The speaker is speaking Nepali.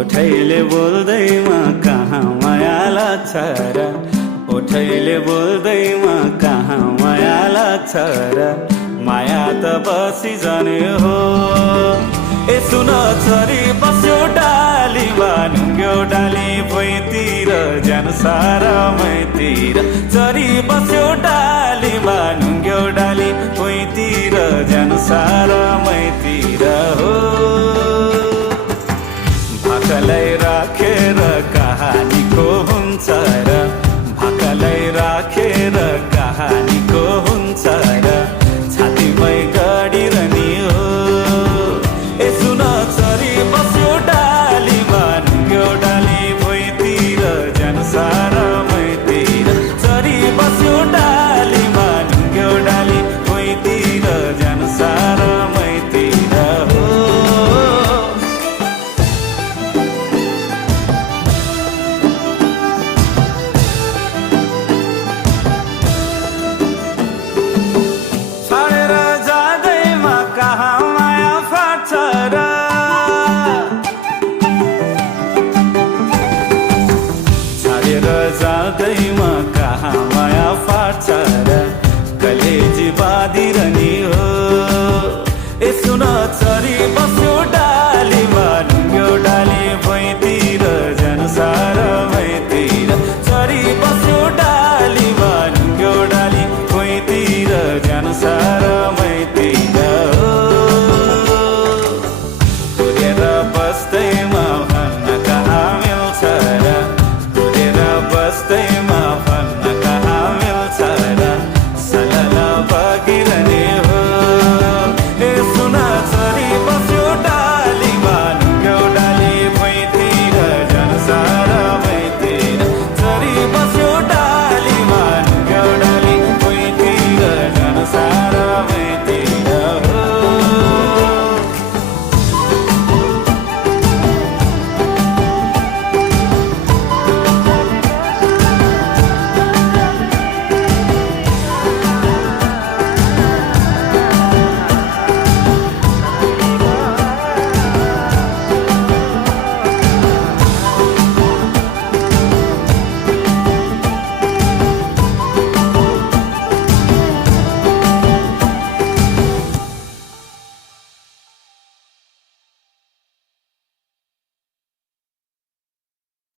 ओठैले बोल्दैमा कहाँ माया लाग्छ र ओठैले बोल्दैमा कहाँ माया लाग्छ र माया त बसी जाने हो ए सुन छोरी बस्यो डालीमा ढुङ्ग्यो डाली भुइँतिर ज्यान सारा मैतिर छोरी बस्यो डालीमा ढुङ्ग्यो डाली भुइँतिर ज्यान सारा मैतिर हो भाकालाई राखेर कहानीको हुन्छ र भाकालाई राखेर कहानीको हुन्छ र छातीमै गाडिरहने हो ए सुन छोरी बस्यो डालीमा ढुङ्ग्यो डाली भुइँतिर ज्यान सारा मैतिर छोरी बस्यो डालीमा ढुङ्ग्यो डाली भुइँतिर ज्यान सारा मैतिर हो जाँदैमा कहाँ माया फाट्छ र कलेजी बाँधिरहने हो ए सुन